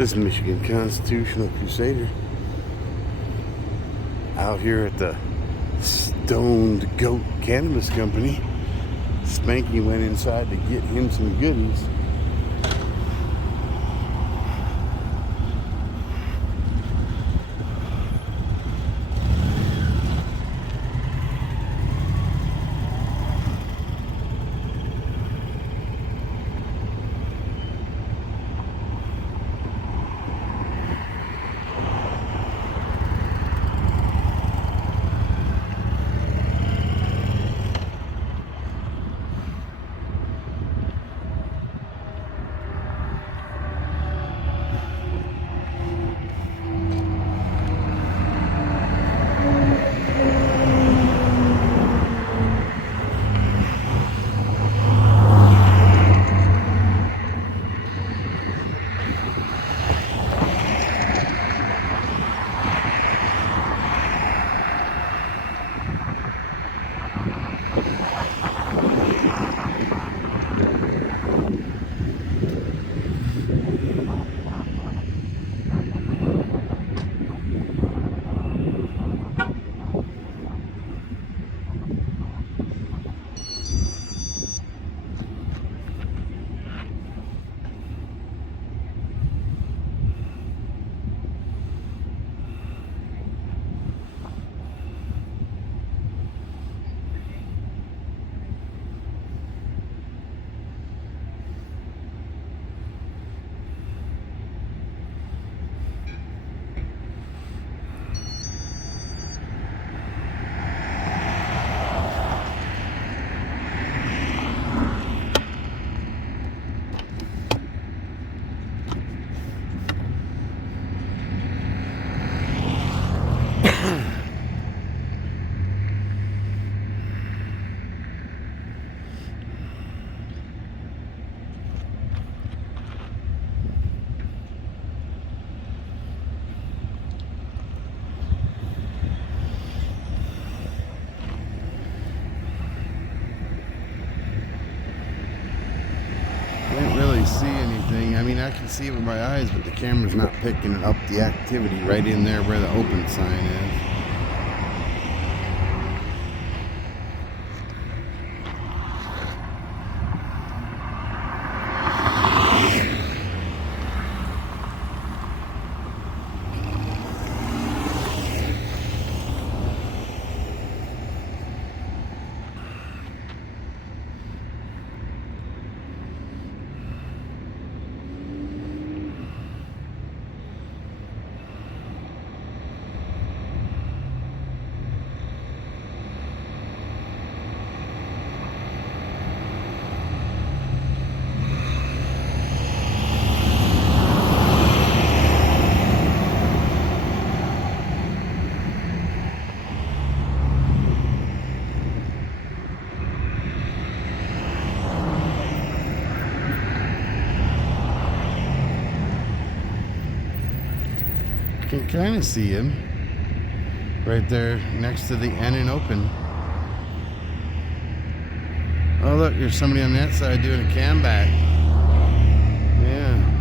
This is Michigan Constitutional Crusader out here at the Stoned Goat Cannabis Company. Spanky went inside to get him some goodies. Can't really see anything. I mean, I can see it with my eyes, but the camera's not picking up the activity right in there where the open sign is. Can kind of see him right there next to the N and open. Oh look, there's somebody on that side doing a cam back. Yeah.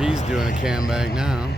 He's doing a cam back now.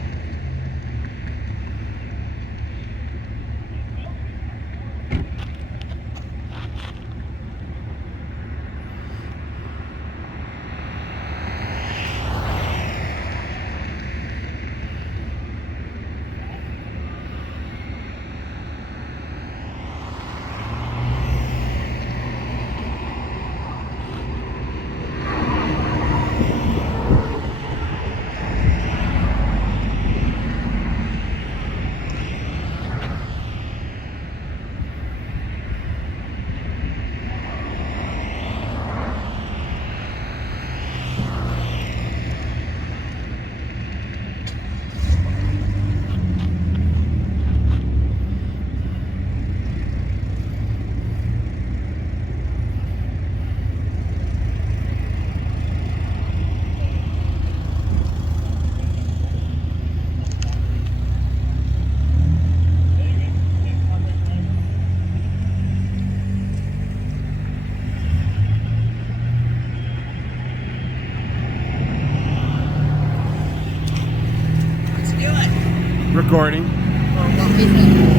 Recording. For what reason?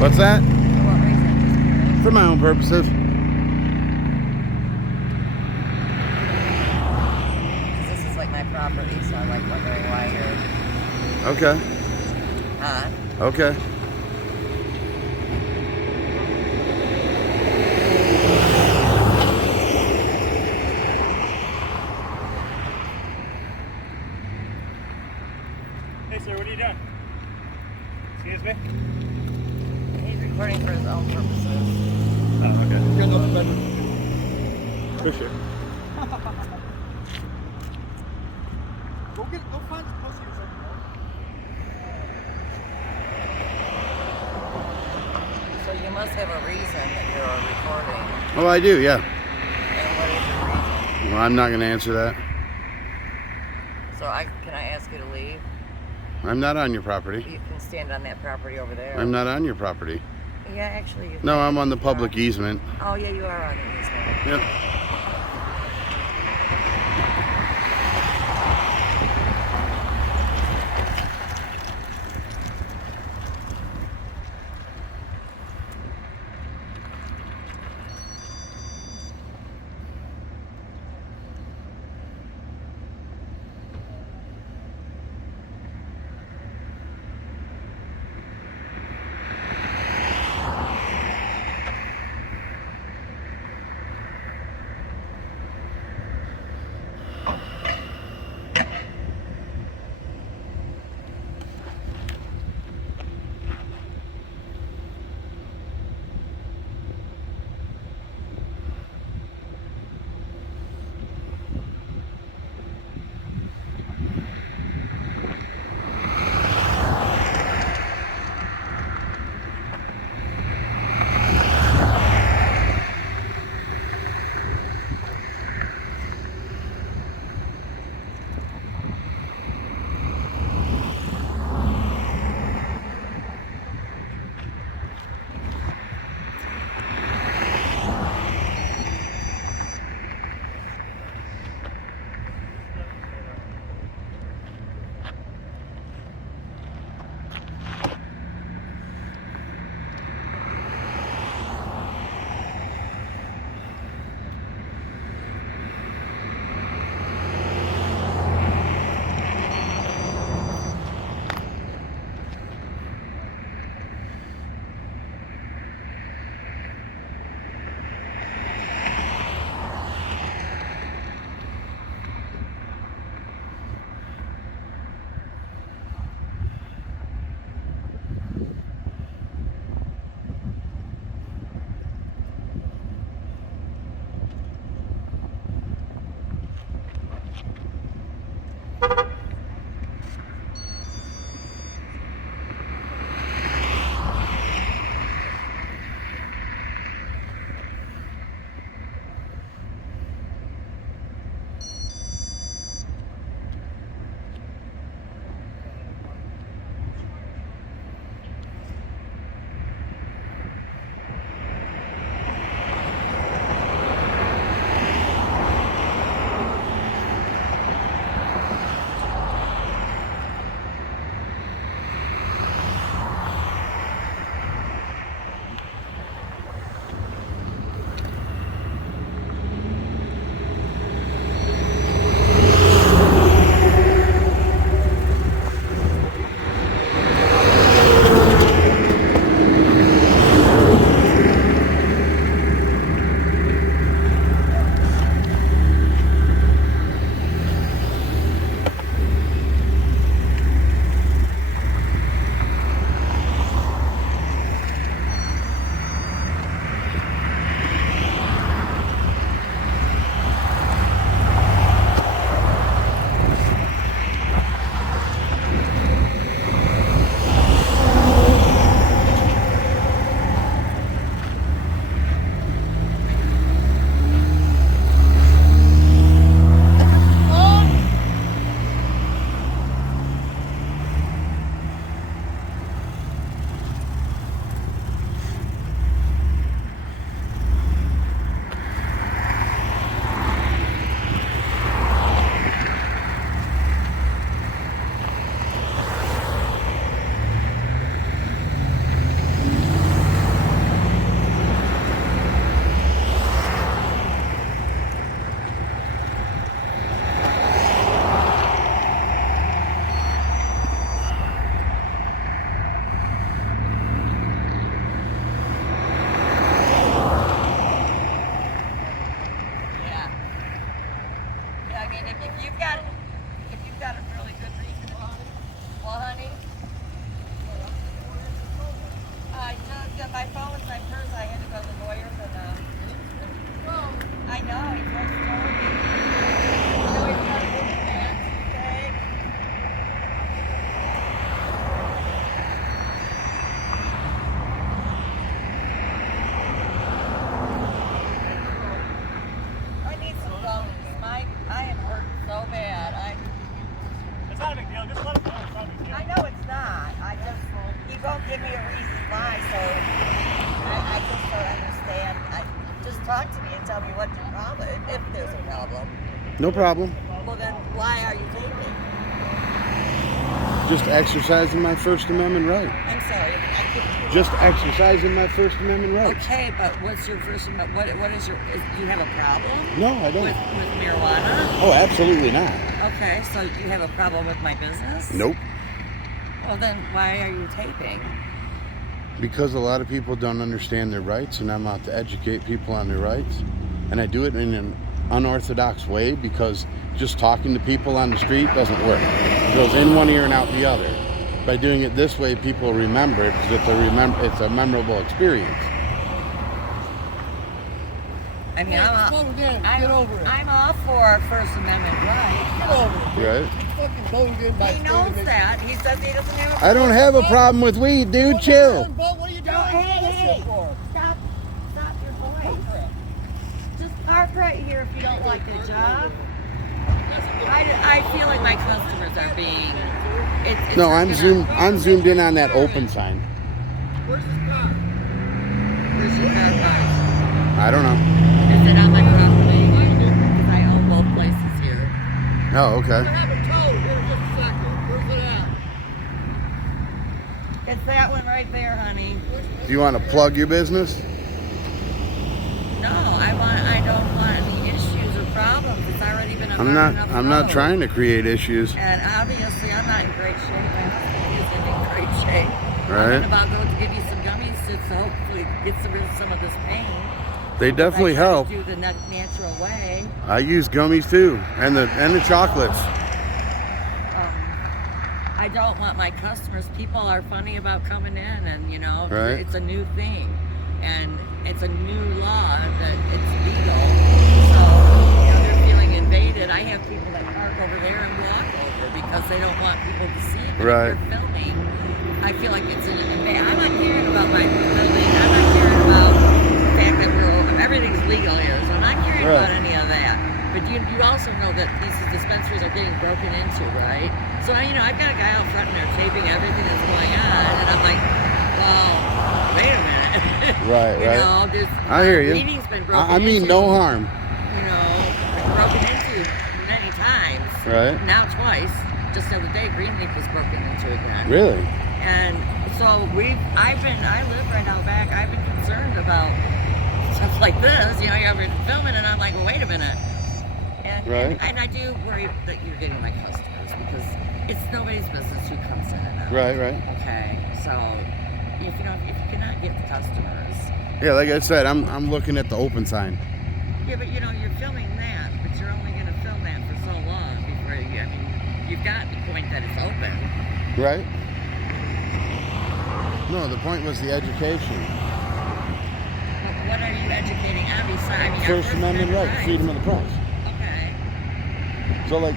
What's that? For what reason? For my own purposes. Because this is like my property, so I'm like wondering why you're... Okay. Huh? Okay. Hey sir, what are you doing? Excuse me? He's recording for his own purposes. Oh, okay. You got nothing better. For sure. Go find some pussy or something, bro. So you must have a reason that you're recording. Oh, I do, yeah. And what is your reason? Well, I'm not going to answer that. So can I ask you to leave? I'm not on your property. You can stand on that property over there. I'm not on your property. Yeah, actually you No, can. I'm on the You public are. easement. Oh yeah, you are on the easement. Yep. No problem. Well, then why are you taping? Just exercising my First Amendment right. I'm sorry. I couldn't. Just exercising my First Amendment right. Okay, but what's your First Amendment? What is your? Do you have a problem? No, I don't. With marijuana? Oh, absolutely not. Okay, so you have a problem with my business? Nope. Well, then why are you taping? Because a lot of people don't understand their rights, and I'm out to educate people on their rights. And I do it in an unorthodox way because just talking to people on the street doesn't work. It goes in one ear and out the other. By doing it this way, people remember it because it's a memorable experience. I mean, Get over it. I'm all for First Amendment rights. Get over it. Right? Fucking voted in by He knows that. He says he doesn't have a I don't have a problem with weed, dude. Chill. What are you doing? Hey, stop your voice. Just park right here if you don't like the job. I feel like my customers are being. It's No, I'm zoomed in on that open sign. Where's his car? Where's your car parked? I don't know. Is it on my property? Because I own both places here. Oh, okay. I have a tow here in just a second. Where's it at? It's that one right there, honey. Do you want to plug your business? No, I don't want any issues or problems. It's already been a hard enough I'm not road. trying to create issues. And obviously, I'm not in great shape. My husband isn't in great shape. Right. I'm about to give you some gummies to hopefully get rid of some of this pain. They definitely I try to help. do the natural way. I use gummies too, and the chocolates. I don't want my customers. People are funny about coming in, and Right. it's a new thing, and it's a new law that it's legal. So they're feeling invaded. I have people that park over there and walk over because they don't want people to see them. Right. If they're filming. I feel like it's an invasion. I'm not caring about my building. I'm not caring about the fact that everything's legal here, so I'm not caring Right. about any of that. But you also know that these dispensaries are getting broken into, right? So I've got a guy out front and they're taping everything that's going on, and I'm like, well, wait a minute. Right, right. I hear you. Reading's been broken I mean, into, no harm. Broken into many times. Right. Now twice. Just the other day, Greenleaf was broken into again. Really? And so I live right out back. I've been concerned about stuff like this. You're filming, and I'm like, well, wait a minute. And, Right. and I do worry that you're getting my customers because it's nobody's business who comes in and out. Right, right. Okay, so if you cannot get the customers, Yeah, like I said, I'm looking at the open sign. yeah, but you're filming that, but you're only going to film that for so long before you've got the point that it's open. Right? No, the point was the education. What are you educating? Obviously, First Amendment right, freedom of the press. Okay. So like,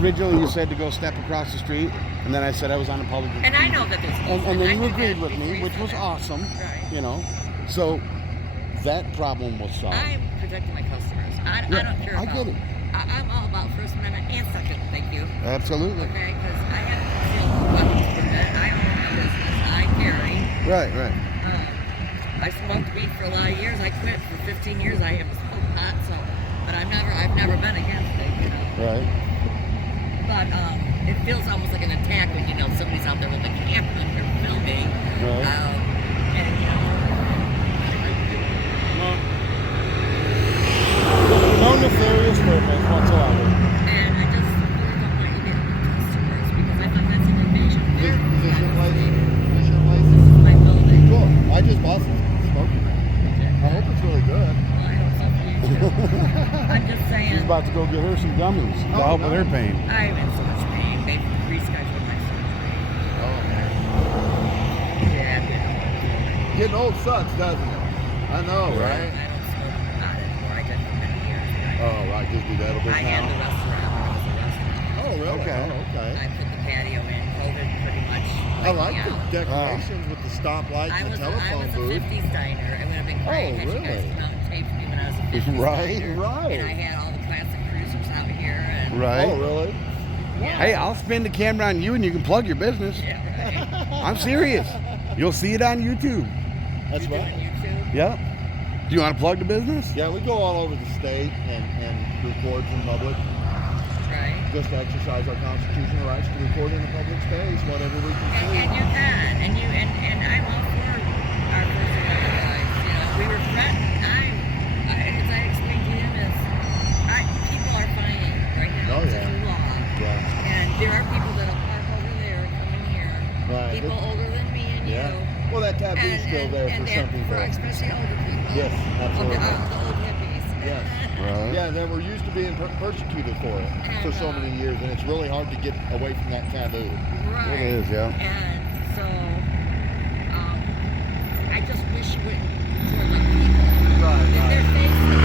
originally you said to go step across the street, and then I said I was on a public. And I know that there's. And then I you do agreed that with me, which was awesome. Right. So that problem was solved. I'm protecting my customers. I don't care I about. get it. I'm all about First Amendment and Second. Thank you. Absolutely. Okay, because I have a concealed weapons permit. I own my business. I carry. Right, right. I smoked weed for a lot of years. I quit for 15 years. I have smoked pot, but I've never been against it. Right. But it feels almost like an attack when somebody's out there with a camera and they're filming. Right. No nefarious purpose whatsoever. And I just really don't want you getting customers because I think that's an invasion. Is your license? This is my building. Cool. I just bought some smoking. I hope it's really good. Well, I hope so for you too. I'm just saying. She's about to go get her some gummies to help with her pain. I'm in so much pain. They've rescheduled my surgery. Yeah, Getting old sucks, doesn't it? I know, right? I don't smoke pot anymore. I did for many years. Oh, right. Just do that a bit I had the now. restaurant when I was a restaurant. Oh, really? Okay. Oh, okay. I put the patio in. COVID pretty much. I like wiped me the out. decorations with the stoplights I and was the a telephone booth. 50s diner. It would have been great had you guys really? come out and taped me when I was a 50s Right, diner. right. And I had all the classic cruisers out here. And Right. Oh, really? Yeah. Hey, I'll spin the camera on you and you can plug your business. Yeah, right. I'm serious. You'll see it on YouTube. That's You're right. doing YouTube? Yep. Do you want to plug the business? Yeah, we go all over the state and record in public. Right. Just to exercise our constitutional rights to record in a public space, whatever we can see. And you can, and I'm all for our First Amendment rights. You know, we were threatened. As I explained to him, people are fighting right now. Oh, It's yeah. a new law, Yeah. and there are people that'll park over there and come in here. Right. People older than me and Yeah. you. Well, that taboo's still there for some people. Especially older people. Yes, absolutely. The old hippies. Yes. Right. Yeah, they were used to being persecuted for it for so many years, and it's really hard to get away from that taboo. Right. It is, yeah. And so, I just wish you wouldn't for the people. Right, Their faces,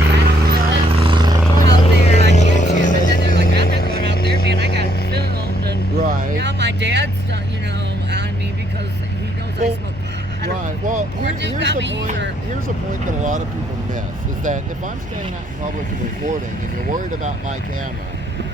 out there on YouTube, and then they're like, I'm not going out there, man. I got filmed, and Right. now my dad's, on me because he knows I Well, smoke. I don't- Right. Well, Or just here's not the me point. either. Here's a point that a lot of people miss is that if I'm standing out in public and recording, and you're worried about my camera,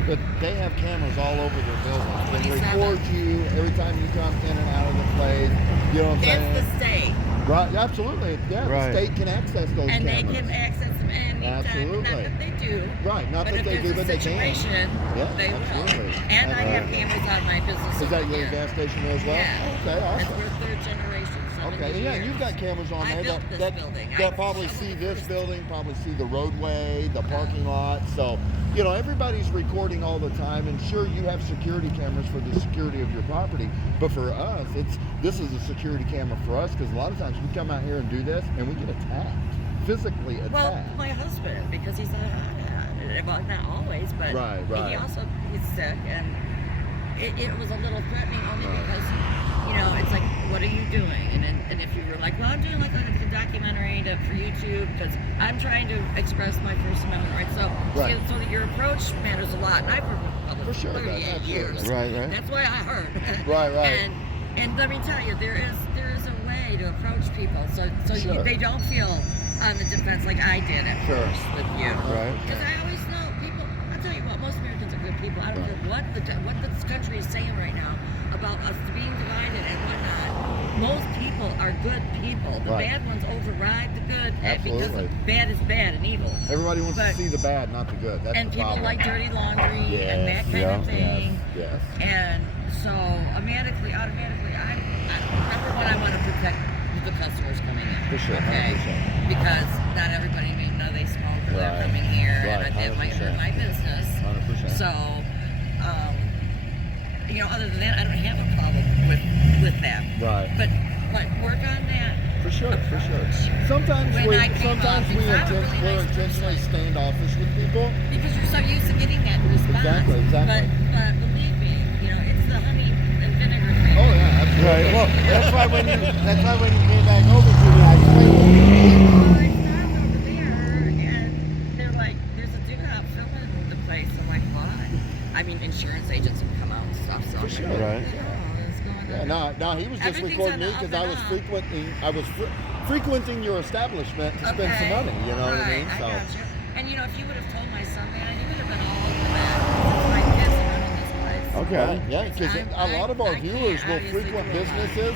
but they have cameras all over their buildings. They 27. record you every time you come in and out of the place. You know what I'm saying? It's the state. Right. Absolutely. Yeah. Right. The state can access those And cameras. they can access them anytime. Absolutely. Not that they do. Right. Not But that if they do, there's but a they can. situation, Yeah, they absolutely. will. And I have cameras on my business. Is that over your here. gas station there as well? Yeah. Okay. That's Awesome. we're third generation. 70 Okay, yeah, and years. you've got cameras on I there built this building. I that probably shoveled see the this first- building, probably see the roadway, the parking lot. So, you know, everybody's recording all the time, and sure, you have security cameras for the security of your property, but for us, this is a security camera for us because a lot of times we come out here and do this, and we get attacked, physically attacked. Well, my husband, because he's a hothead. Well, not always, but Right. he's sick, and it was a little threatening only because, it's like, what are you doing? And if you were like, well, I'm doing like a documentary for YouTube because I'm trying to express my First Amendment rights. So, Right. so that your approach matters a lot. And I've worked with public For for sure, 38 absolutely. years. Right. That's why I heard. Right. And let me tell you, there is a way to approach people so Sure. they don't feel on the defense like I did at Sure. first with you. Right. Because I always know people. I'll tell you what, most Americans are good people. I don't care what this country is saying right now about us being divided and whatnot. Most people are good people. The Right. bad ones override the good Absolutely. because bad is bad and evil. Everybody wants to But- see the bad, not the good. That's And the people problem. like dirty laundry and that kind Yeah. of thing. Yes. And so automatically, I number one, I want to protect the customers coming in. For sure, Okay. 100%. Because not everybody may know they smoke or they're Right. coming here, Right, and that might hurt 100%. my business. 100%. So, other than that, I don't have a problem with that. Right. But work on that. For sure. Sometimes When we I came up, because I'm a really we're nice intentionally person. standoffish with people. Because you're so used to getting that response. Exactly. But believe me, it's the honey and vinegar thing. Oh yeah, absolutely. Right. Well, that's why when you came back over to me, I explained. Well, I stopped over there, and they're like, "There's a dude out filming the place." I'm like, "What?" I mean, insurance agents would come out and stuff. So For I'm sure. like, Right. what's going on? Yeah, no, he was just Everything's recording on me the because up I and was up. frequenting your establishment to spend some money. You know what I mean? I So. got you. And if you would have told my son that, he would have been all over that. Since my kids are running this place. Okay. Right, yeah, because a lot of our I viewers can't will obviously frequent do that. businesses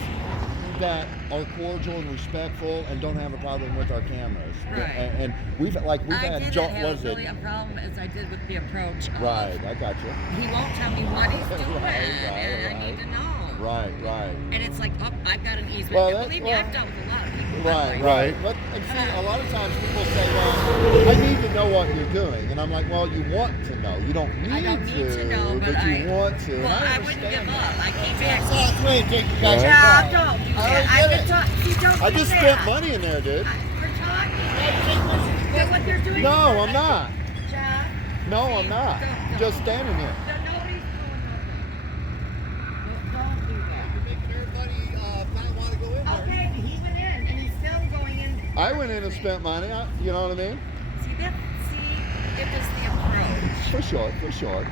that are cordial and respectful and don't have a problem with our cameras. Right. And we've I had didn't John, have what is really it? a problem as I did with the approach. Of, Right, I got you. He won't tell me what he's doing, Right, and I need to know. Right. And it's like, oh, I've got an easement. Well, And that- believe me, well- I've dealt with a lot of people. Right. Right. But and see, a lot of times people say, well, I need to know what you're doing. And I'm like, well, you want to know. You don't need, I don't need to know, but but you want to. Well, And I wouldn't understand give that. up. I came back. Take you guys Job, apart. don't do I that. already I did can it. talk. You don't I do just that. spent money in there, dude. We're talking. That's what they're doing. No, I'm not. Job. No, I'm not. Don't. Just standing here. Nobody's doing nothing. Don't do that. Making everybody not want to go in there. Okay, he went in, and he's still going in. I went in and spent money. You know what I mean? See, it was the approach. For sure.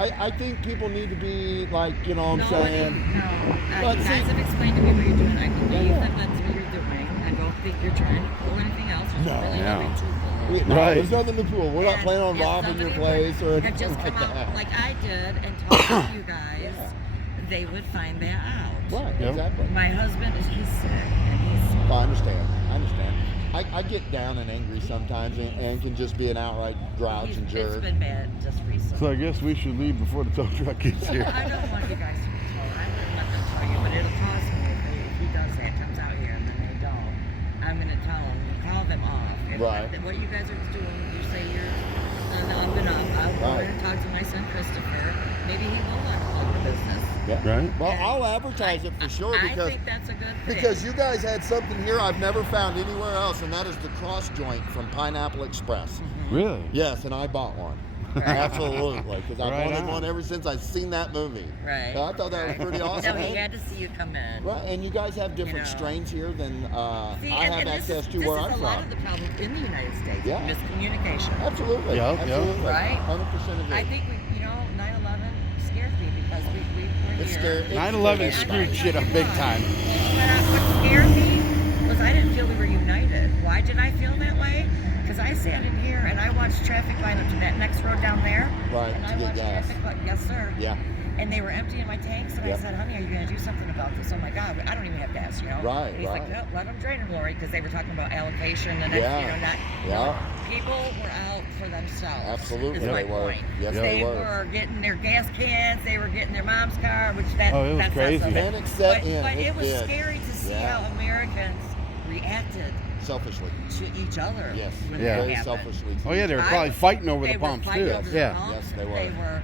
I think people need to be like, you know what I'm No, saying? you But guys see- have explained to me what you're doing. I believe Yeah. that that's what you're doing. I don't think you're trying to pull anything else. You're No. really No. being truthful. No, Right. there's nothing to prove. We're not And planning on if robbing your somebody place or had anything just like come out that. like I did and talked to you guys, they would find that out. Right, Yep. exactly. My husband he's sick, and he's I understand. I get down and angry sometimes and can just be an outright grouch and it's jerk. been bad just recently. So I guess we should leave before the tow truck gets here. I don't want you guys to be told. I wouldn't let them tell you, but it'll cost me if he does that, comes out here, and then they don't. I'm going to tell them, call them off. Right. What you guys are doing, you say yours, and I'm going to talk to my son Christopher. Maybe he will want to own the business. Yeah. Right? Well, I'll advertise it for sure I because think that's a good thing. because you guys had something here I've never found anywhere else, and that is the cross joint from Pineapple Express. Really? Yes, and I bought one. Absolutely, because I've Right wanted on. one ever since I've seen that movie. Right. So I thought that was pretty awesome. No, he And- had to see you come in. Right, and you guys have different know. strains here than See, I have and access to this where is I'm a lot from. of the problem in the United States. Yeah. Miscommunication. Absolutely. Yeah, yeah. Absolutely. Right? 100% agree. I think 9/11 scares me because we were It's here. scary. 9/11 screwed shit up big time. What scared me was I didn't feel we were united. Why did I feel that way? Because I sat in here and I watched traffic line up to that next road down there. Right, And to I get watched gas. traffic line. Yes, sir. Yeah. And they were emptying my tanks, and I Yep. said, "Honey, are you going to do something about this?" Oh my God, I don't even have gas, Right, And he's like, right. "No, let them drain them, Lori," because they were talking about allocation and Yeah. not. Yeah. People were out for themselves. Absolutely, is my they were. point. Yes, Yep. they They were. were getting their gas cans. They were getting their mom's car, which that Oh, it was that's crazy. us of it. Panic set but, in, But it it was did. scary to see Yeah. how Americans reacted Selfishly. to each other. Yes. when Yeah. that Very happened. selfishly. Oh yeah, they were I probably was- fighting over They the were pumps fighting too. over the Yeah. pumps. Yes, they were. They were,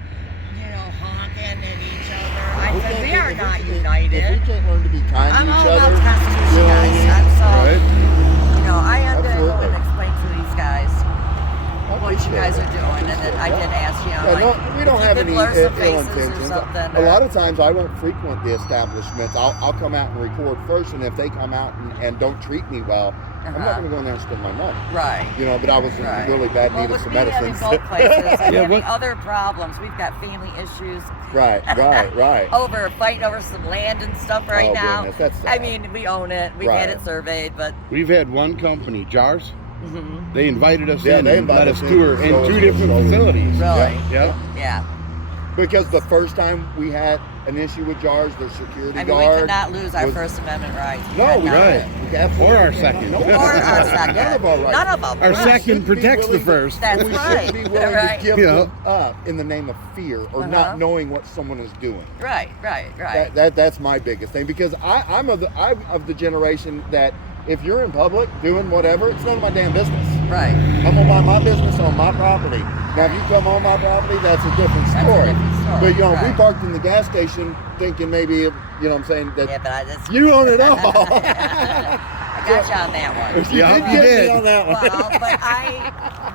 honking at each other. I said, we are if not if we united. can't learn to be kind I'm to all each about other, Constitution, you know what I guys. mean? I'm so, Right? I am going to go Absolutely. and explain to these guys I what you appreciate guys it. are doing, and then I did ask, Yeah, like, no, we don't if you have could any blur some ill faces intentions. or something. A lot of times I won't frequent the establishments. I'll come out and record first, and if they come out and don't treat me well, I'm not Uh-huh. going to go in there and spend my money. Right. But I was in Right. really bad need Well, of some with me having medicine. both places and Yeah, having what- other problems, we've got family issues. Right. Over fighting over some land and stuff right Oh, now. goodness, that's I sad. mean, we own it. We've had Right. it surveyed, but We've had one company, Jars. mhm. They invited us Yeah, in they and let invited us us tour in, in show us two the different showroom. facilities. Really? Yep. Yeah. Because the first time we had an issue with Jars, their security I mean, we guard could not lose our was- First Amendment rights. No, we cannot. Right. We absolutely Or our can't. second. No, Or our second. None of our rights. None of them. Our Right. second shouldn't be protects the willing to- first. That's we right. shouldn't be willing Right. to give Yeah. them up in the name of fear or Uh-huh. not knowing what someone is doing. Right. That's my biggest thing, because I'm of the generation that if you're in public doing whatever, it's none of my damn business. Right. I'm gonna mind my business on my property. Now, if you come on my property, that's a different That's a story. different story, But we right. parked in the gas station thinking maybe, what I'm saying, that Yeah, but I just. you own it all. I got you on that one. You Yeah, did you get did. me on that one. Well,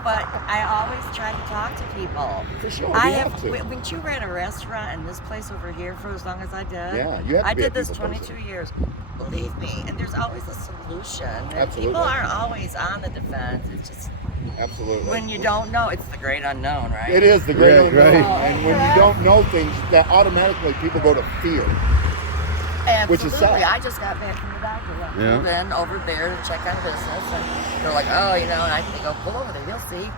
but I always try to talk to people. For sure, I you have. have to. When you ran a restaurant in this place over here for as long as I did. Yeah, you have to I be a did this people 22 person. years. Believe me, and there's always a solution. And Absolutely. people aren't always on the defense. It's just Absolutely. when you don't know, it's the great unknown, right? It is the great Yeah, unknown. right. And when you don't know things, that automatically people go to fear. Absolutely. Which is sad. I just got back from the doctor. Yeah. I've been over there to check on business, and they're like, oh, and they go, pull over there, you'll see.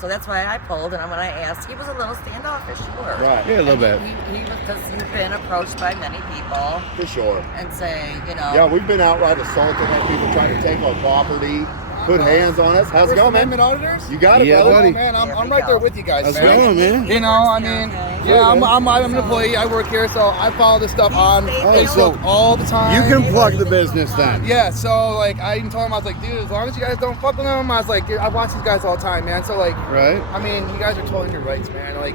So that's why I pulled, and when I asked, he was a little standoffish, sure. Right. Yeah, a little bit. He was, because you've been approached by many people For sure. and say, Yeah, we've been outright assaulted, had people trying to take our property, put hands on us. How's it going, man? Auditors? You got it, Yeah, brother. buddy. Man, There I'm we right there go. with you guys, How's it man. going, man? You know, I mean, yeah, I'm an employee. I work here, so I follow this stuff on Hey, so Facebook all the time. You can plug the business then. Yeah, so like I even told him, I was like, dude, as long as you guys don't fuck with them, I was like, dude, I watch these guys all the time, man. So like, Right? I mean, you guys are totally in your rights, man. Like,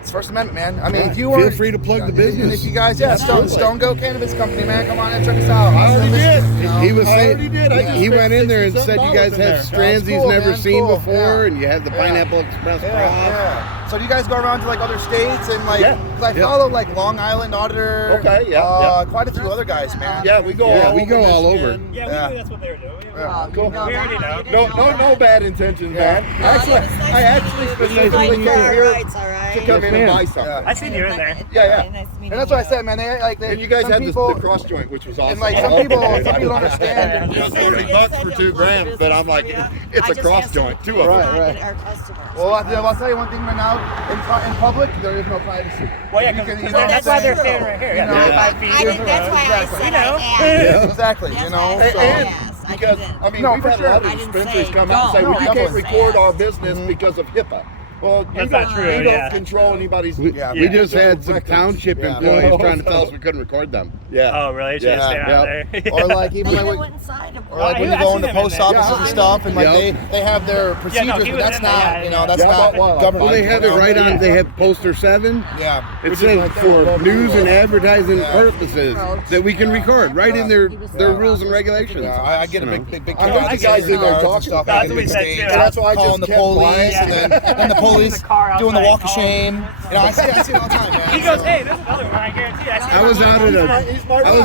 it's First Amendment, man. I mean, Yeah, if you feel were free to plug the and business. if you guys, Absolutely. Stone Go Cannabis Company, man, come on and check us out. I already did. He was I saying already did. I just he spent went in there and $60 said you guys in there. have strands That's he's cool, never man. seen Cool. before, Yeah. and you have the Yeah. Pineapple Express Cross. Yeah. So do you guys go around to like other states and like? Yeah. Cause I Yeah. follow like Long Island Auditor. Okay, yeah. Quite a few other guys, man. Yeah, we go Yeah, all we go all over. Michigan. Yeah, we Yeah. knew that's what they were doing. Yeah. Cool. We already know. No bad intentions, man. Actually, I actually specifically came here to come in and buy something. Yeah. I seen you in there. Yeah. Nice meeting And that's what I you. said, man. They And you guys some had people, the cross joint, which was awesome. and like some people don't understand. You know, $30 for 2 grams, but I'm like, it's I a just cross asked joint, them 2 of them. Right. Our customers. Well, I'll tell you one thing right now. in public, there is no privacy. Well, yeah, You can, because you know, that's why they're say, standing right here. you know, Yeah, 5 feet. That's why I Exactly. said You know. I asked. Exactly, That's you know. why I So, said I asked. I Because, didn't. I mean, No, we've for had sure. a lot of I didn't dispensaries say come out and say, don't. well, you I can't just record our asked. business because of HIPAA. Well, you That's don't, not true, you don't yeah. control anybody's. We Yeah. just had some records. township Yeah. employees No, trying to tell so- us we couldn't record them. Yeah. Oh, really? Should Yeah. stand out there. or like They even even like, went inside of or like Oh, when I you go seen into them in post there. offices and stuff, and like Yep. they have their procedures, he but was that's in there, not, yeah, you yeah. know, that's Yeah, not about what, like government. Well, they have it right on. Yeah. They have poster 7. Yeah. It Which is says right there for above news the and wall. advertising Yeah. purposes that we can record right in their rules and regulations. Yeah, I get a big kick I out heard of you the guys in there guards and talking stuff, about it. making big That's what we stage, said, too. That's why I calling just the kept police, quiet. and then the police In the car doing the outside, walk of shame. You know, I see it all the time, man. He goes, So- hey, this is another one. I guarantee. I was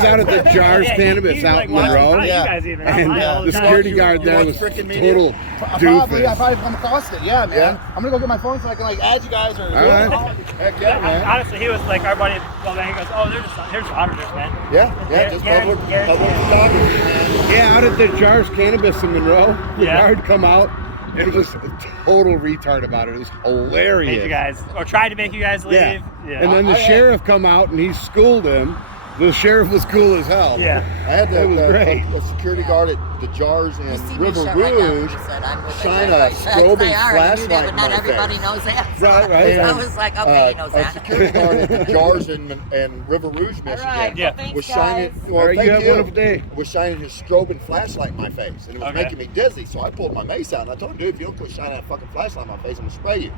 out at the Jars Cannabis out in Monroe, You guys even. and the security guard there was total Probably, I doofus. probably come across it. Yeah, man. Yeah. I'm gonna go get my phone so I can like add you guys or. All right. Heck yeah, man. Honestly, he was like our buddy. Well, then he goes, oh, here's auditors, man. Yeah, just public photography, man. Yeah, out at the Jars Cannabis in Monroe, the Yeah. guard come out and was a total retard about it. It was hilarious. Made you guys, or tried to make you guys leave. Yeah. Yeah. And then the sheriff come out and he schooled him. The sheriff was cool as hell. Yeah. I had That was great. a security guard at the Jars You see in me River shut right down. Rouge He said, I'm with shine it. a strobing They are. I knew that, flashlight but in not my everybody face. knows that. Right, right. I was like, okay, he knows a that. security guard at the Jars in River Rouge, All Michigan, right. Yeah. Well, thanks, was guys. shining. All Well, right, thank you have a wonderful day. Was shining his strobing flashlight in my face, and it was Okay. making me dizzy. So I pulled my mace out, and I told him, "Dude, if you don't quit shining that fucking flashlight in my face, I'm gonna spray you."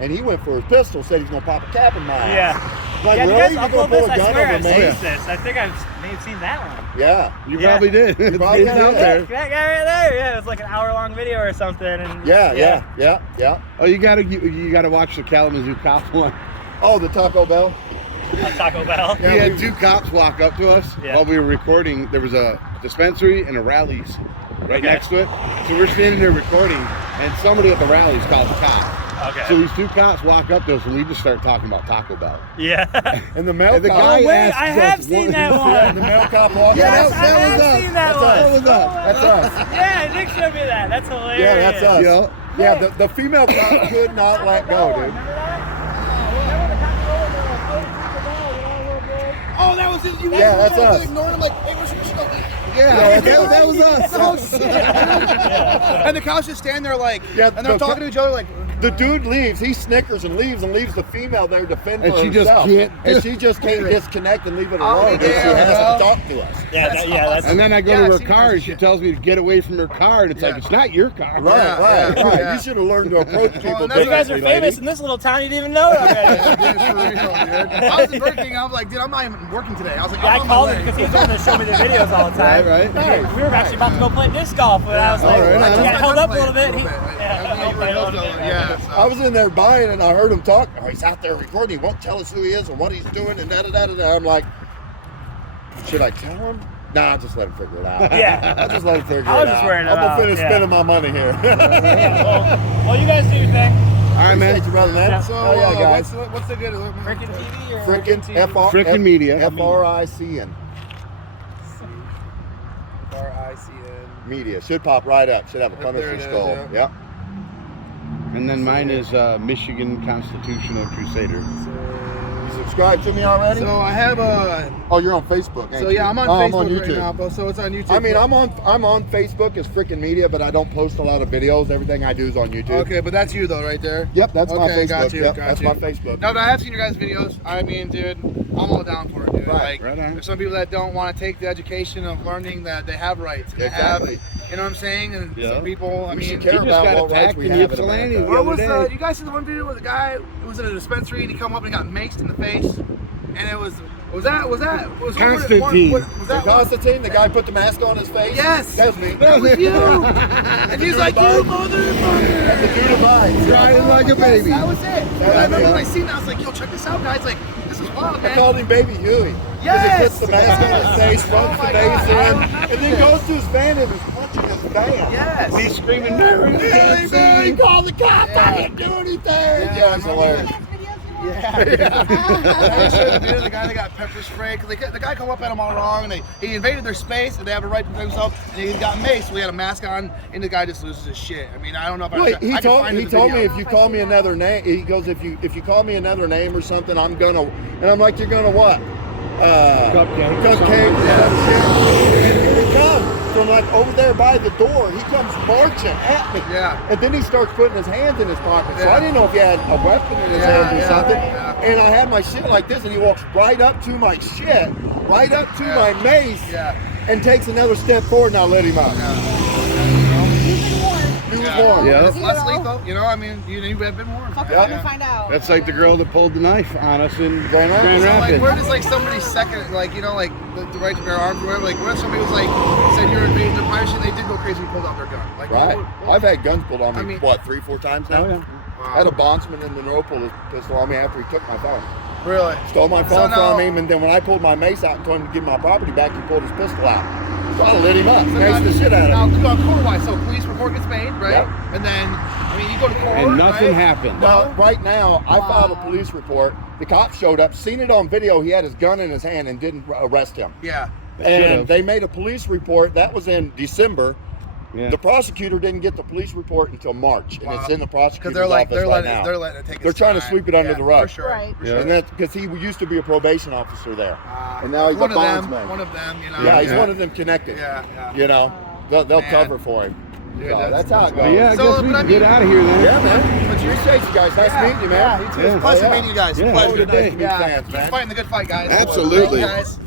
And he went for his pistol, said he's gonna pop a cap in my ass. Yeah. Like, Yeah, you really? guys You're gonna upload pull this? a I gun swear over I've me? seen this. I think I may have seen that one. Yeah. You Yeah. probably did. It's probably it's out did. there. That guy right there. Yeah, it was like an hour-long video or something. And Yeah. Oh, you gotta watch the Kalamazoo cop one. Oh, the Taco Bell. Taco Bell. Yeah, We had we- 2 cops walk up to us Yeah. while we were recording. There was a dispensary and a Rally's right Okay. next to it. So we're standing there recording, and somebody at the Rally's called the cop. Okay. So these 2 cops walk up to us, and we just start talking about Taco Bell. Yeah. And the mail And the cop. guy Oh, wait, asked I have us seen that Yeah, one. the mail cop walked Yeah, Yes, out. I have seen that one. That was us. That's us. Yeah, Nick showed me that. That's hilarious. Yeah, that's us. Yeah. Yeah, the female cop could not let go, dude. Oh, that was it. You Yeah, that's I us. ignored him like, hey, where's your stuff? Yeah, that was us. And the cops just stand there like, Yeah, and they're the- talking to each other like. The dude leaves. He snickers and leaves the female there to fend And for she just herself. can't- and she just can't disconnect and leave it Oh, alone. And she yeah, has bro. to talk to us. Yeah, that's And then I go Yeah, to I've her seen car, her and she shit. tells me to get away from her car, and it's like, Yeah. it's not your car. Right, Yeah, right, yeah, right. yeah. You should have learned to approach people and that's- you guys are differently, famous lady. in this little town. You didn't even know it already. Dude, for real, dude. I was working. I was like, dude, I'm not even working today. I was like, Yeah, I I'm on my called way. him because he's the one that showed me the videos all the time. Right, right. Hey, we were actually about to go play disc golf, but I was like, right, I right. got held up a little bit. Yeah. I was in there buying, and I heard him talk. Oh, he's out there recording. He won't tell us who he is or what he's doing, and da-da-da-da-da. I'm like, should I tell him? Nah, I'll just let him figure it out. Yeah. I'll just let him figure it out. I was just worried I'm about- gonna finish yeah. spending my money here. Well, you guys do your thing. All right, man. Appreciate you, brother, man. Yeah. So, Oh, yeah, guys. what's the good? Freaking TV or Frickin' Frickin' Media. FRICN. FRICN. Media. Should pop right up. Should have a Right there Punisher it is, skull. yeah. Yep. And then mine is Michigan Constitutional Crusader. You subscribe to me already? So I have a. Oh, you're on Facebook. ain't So you? yeah, I'm on Oh, Facebook I'm on right YouTube. now, but so it's on YouTube. I mean, I'm on Facebook as Frickin' Media, but I don't post a lot of videos. Everything I do is on YouTube. Okay, but that's you though, right there. Yep, that's my Okay, Facebook. got you, Yep, got that's you. my Facebook. No, but I have seen your guys' videos. I mean, dude, I'm all down for it, dude. Right, Like, right on. there's some people that don't want to take the education of learning that they have rights. And they have, Exactly. you know what I'm saying? And Yeah. some people, I We mean, should care just about got what rights attacked we in have in Ypsilanti. America. what was other day. you guys see the one video where the guy was in a dispensary and he come up and he got maced in the face, and it was Constantine. Was that one? Constantine, the guy put the mask on his face? Yes, That was me. that was you. And he's like, you motherfucker. The dude abides. Crying like a baby. That was it. And was I remember me. when I seen that, I was like, yo, check this out, guys. Like, this is wild, I man. called him Baby Huey. Yes! Because he puts the mask on his face, Oh rubs my the base God, I in, remember and then this. goes to his van and is punching his van. Yes. He's screaming, Mary, Hey, man, he called the cops. I Yeah. didn't do anything. Yeah, Yeah, it's I remember hilarious. Videos you Yeah. I showed the video, the guy that got pepper sprayed, because the guy come up at him all wrong, and he invaded their space, and they have a right to defend themselves, and he got maced, so he had a mask on, and the guy just loses his shit. I mean, I don't know if Wait, I he can told find me the video. if you call me another name, he goes, if you call me another name or something, I'm gonna, and I'm like, you're gonna what? Cupcakes. And here he comes from like over there by the door. He comes marching at me. Yeah. And then he starts putting his hands in his pocket. So Yeah. I didn't know if he had a weapon in his Yeah, hand or yeah, something. yeah. And I had my shit like this, and he walks right up to my shit, right up to my mace, Yeah. and takes another step forward, and I let him up. He was warned. Yeah. It's less lethal, you know. I mean, you have been warned. Fuck Yeah. around and find out. That's like the girl that pulled the knife on us in Grand Rapids. Rapids. So like, where does like somebody's second, like you know, like the right to bear arms or whatever? Like, what if somebody was like said you're invading their privacy, and they did go crazy and pulled out their gun? Like, Right. what- I've had guns pulled on me, I mean- what, 3-4 times now? Oh, yeah. Wow. I had a bondsman in Monroe pull his pistol on me after he took my phone. Really? Stole my So phone now- from him, and then when I pulled my mace out and told him to give my property back, he pulled his pistol out. So I lit him up, So maced the shit out now, of him. court-wise, so police report gets made, right? Yep. And then, I mean, you go to court, And nothing right? happened. Well, right now, I filed a police report. The cop showed up, seen it on video. He had his gun in his hand and didn't arrest him. Yeah. And should've. they made a police report. That was in December. Yeah. The prosecutor didn't get the police report until March, and Wow. it's in the prosecutor's Because office they're right letting now. they're letting it take. They're its trying to time. sweep it under Yeah, the rug. For sure. Right. For Yeah. sure. And that's because he used to be a probation officer there, and now he's a one of them. bondsman. One of them. You know. Yeah, he's Yeah. one of them connected. Yeah. Yeah. You know, they'll Man. cover for him. Dude, So that's how it goes. But yeah, I So, guess we but I can get mean- out of here then. Yeah, man. Appreciate you guys. Nice meeting you, man. Yeah, you too. It's a pleasure Oh, yeah. meeting you guys. Yeah. Pleasure. Have a good day. Yeah. Big fans, Keep man. fighting the good fight, guys. Absolutely. Thank you, guys.